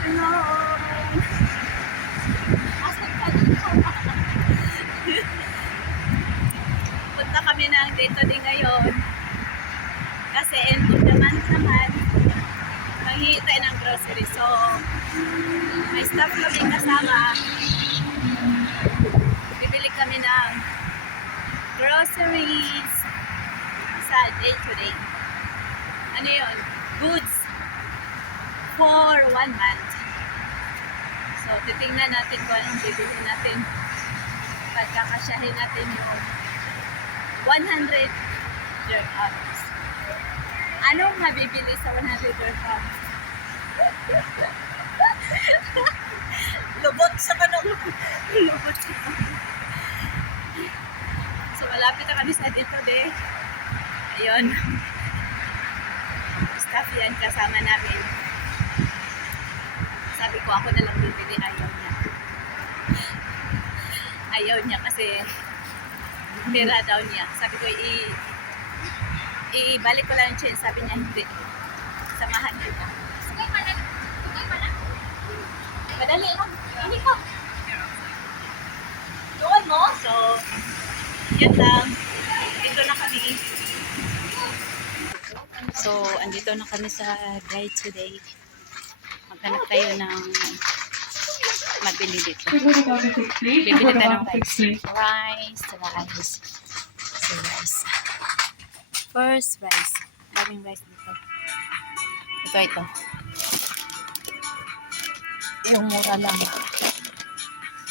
afternoon. Punta kami ng dito din ngayon. Kasi end of the month naman. Manghihingi tayo ng grocery. So, may staff kami kasama. Bibili kami ng groceries sa day to day. Ano yun? Goods for 1 month. So, titingnan natin kung anong bibili natin. Pagkakasyahin natin yung 100 dirhams. Anong mabibili sa 100 dirhams? Lubot sa kanong. Lubot sa kanong. So, malapit na kami sa dito, de. Ayun. Staff yan kasama namin. Sabi ko, ako na lang bibili. Ayaw niya. Ayaw niya kasi pera daw niya. Sabi ko, ibalik ko lang yung change. Sabi niya, hindi. Samahan kita. Madali lang. Hindi ko. Doon mo? So, yun lang. Dito na kami. So, andito na kami sa guide today. Maghanap tayo ng mabili dito. Bibili tayo ng rice. So, rice. First, rice. Daming rice dito. Ito. Yung mura lang.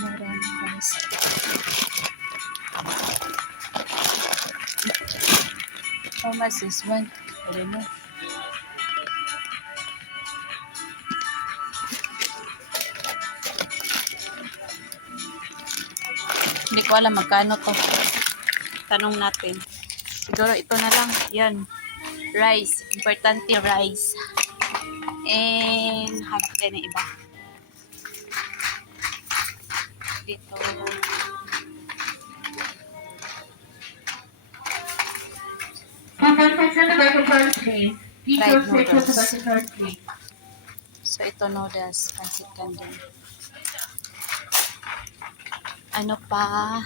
Mura ng rice. How much is one? I don't know. Hindi ko alam magkano to. Tanong natin. Siguro ito na lang. Yan. Rice. Importante rice. And hanap tayo ng iba. Dito. Fried noodles. So ito noodles. Pansit candy. Ano pa?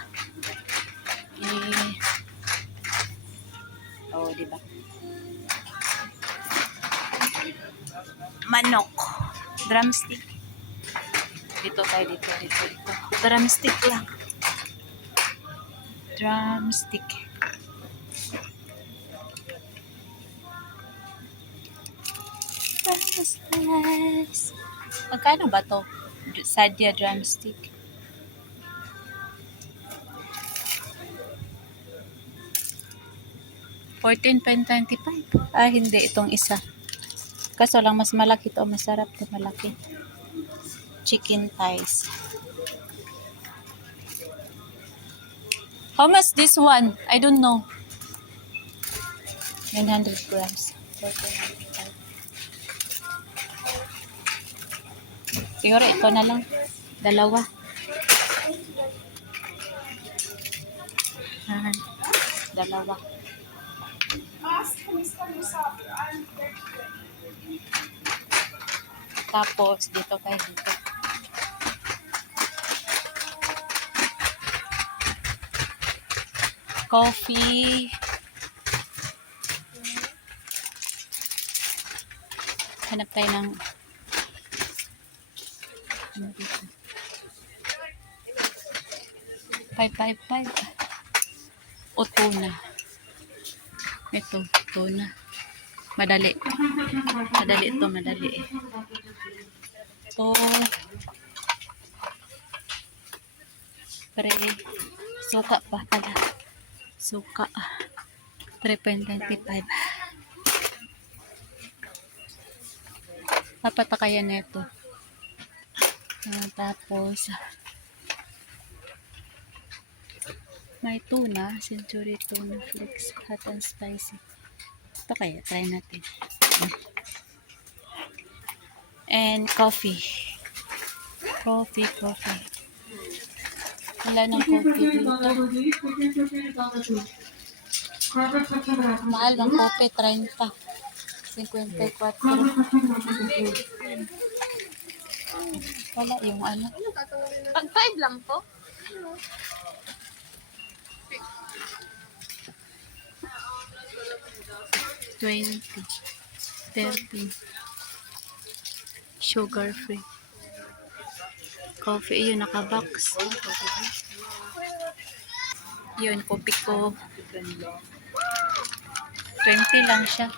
Oh, diba? Manok. Drumstick. Dito. Drumstick lang. Drumstick. Nice. Magkano ba to? Sadia drumstick. $14.25. Hindi. Itong isa. Kaso lang mas malaki to. Masarap to. Malaki. Chicken thighs. How much this one? I don't know. 900 grams. 14.95. Siguro ito na lang. Dalawa. Dalawa. Tapos, dito tayo dito. Coffee. Hanap tayo ng ano dito? 555. O tuna. Ito, tuna. Madali. Madali ito, madali eh. Ito. Suka pa pala. Suka. 3.95. Papatakayan na ito. Tapos, may tuna. Century tuna flakes. Hot and spicy. Ito kaya. Try natin. And coffee. Coffee. Wala ng coffee dito. Mahal ng coffee. 30. 54. Wala yung ano. Pag 5 lang to. $20, $30. Sugar free. Coffee, yun naka-box. Yun, kopi ko. 20 lang siya.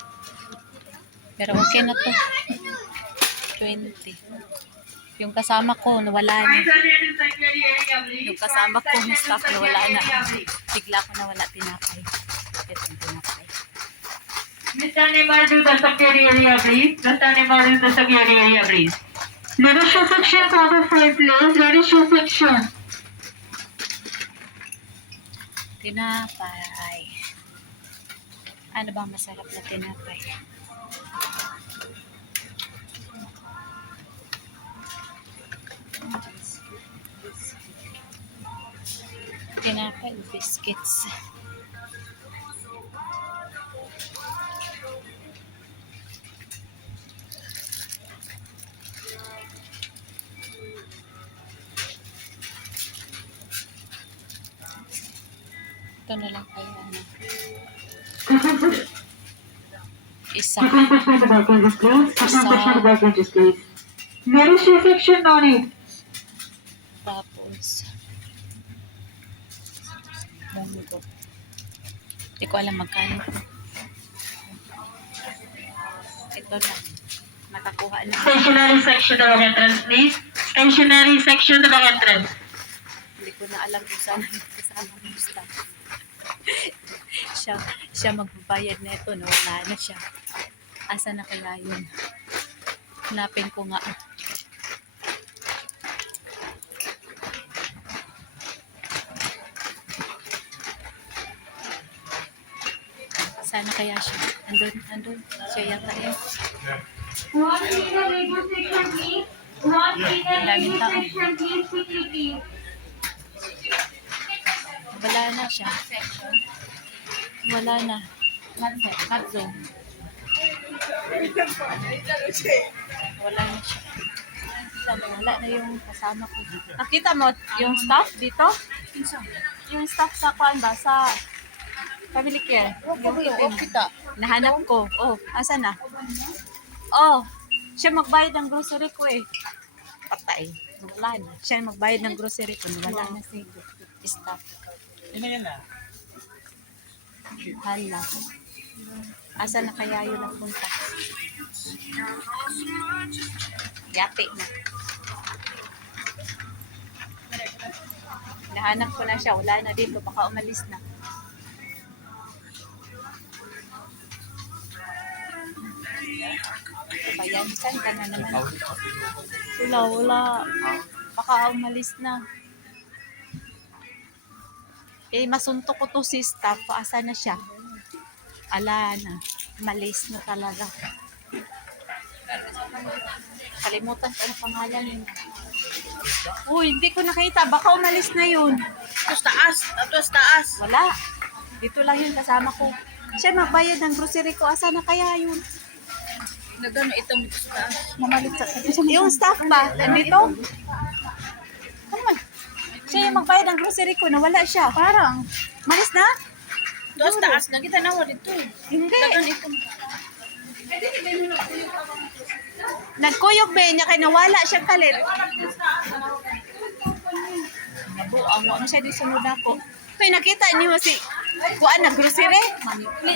Pero okay na to. 20. Yung kasama ko, nawala na. Yung kasama ko, yung staff, nawala na. Bigla ko nawala tinapay. Ito yung tinapay. Mr. Neymar to the security area, please. Mr. Neymar to the security area, please. Leadership section, cover 5, please. Leadership section. Tinapay. Ano bang masarap na tinapay? Tinapay, biscuits. Ito na lang kayo, ano. Isa. Leadership section, no need. Tapos, munggo. Hindi ko alam magkano. Ito lang. Nakakuha na. Stationary section to the entrance, please. Stationary section to the entrance. Hindi ko na alam kung saan kasama yung staff. siya magbabayad na ito, no? Wala na siya. Asa na kaya yun? Hanapin ko nga. Sana kaya siya? Andun. Siya yata yun. One in the labor section, please. One in the Daming labor tao. section, please. Quickly, please. Wala na siya. Wala na. Hot zone. Wala na siya. Wala na yung kasama ko. Nakita mo yung staff dito? Yung staff sa kuan ba? Sa family care. Yung itim. Nahanap ko. Oh, asa na? Oh, siya magbayad ng grocery ko eh. Patay. Wala na. Siya magbayad ng grocery ko. Wala na si staff. Hala. Asa na kaya yun ang punta? Yate na. Nahanap ko na siya. Wala na dito. Baka umalis na. Ayan, saan ka na naman? Wala. Baka umalis na. Eh, masuntok ko to si staff. Paasa na siya? Ala na. Malis na talaga. Kalimutan ko ang pangalan yun. Uy, hindi ko nakita. Baka umalis na yun. Tapos taas. Wala. Dito lang yun kasama ko. Siya magbayad ng grocery ko. Asa na kaya yun? Nagano itong taas. Mamalit sa... Yung staff ba? Nandito? Ano man? Siya yung magbayad ng grocery ko. Nawala siya. Parang. Malis na? Tapos taas na kita nawa dito. Hindi. Nagano itong Nagkuyog ba niya kay nawala siya kalit. Nabuang mo. Ano siya di sunod ako. Kaya nakita niyo si kuan na grocery?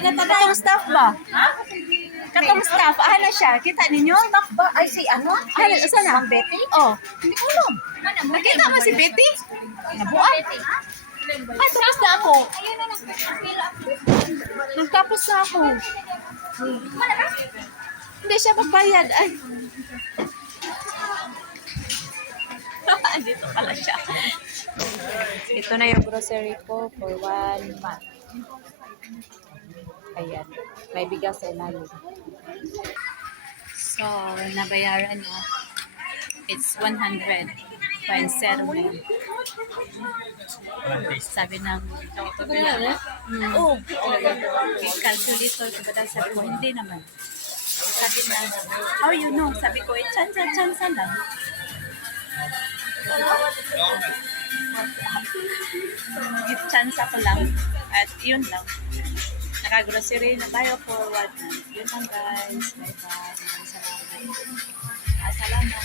Katong staff ba? Katong staff. Na siya. Kita ninyo? staff ba? Ay, si ano? Saan na? Ma'am Betty? Oh. Hindi ko alam. Nakita mo si Betty? Nabuang. Ay, tapos na ako. Nagtapos na ako. Hindi siya magbayad. Ay. Dito pala siya. Ito na yung grocery ko for 1 month. Ayan. May bigas sa ilalim. So, nabayaran mo. It's 100.09. Sabi ng oh, calculator ko ba daw? Sabi ko, hindi naman. Sabi na, how you know? Sabi ko, chance lang. Chance ako lang. At yun lang. Nakagrocery na tayo for 1 month. Yun lang guys. Bye bye. Salamat. Salamat.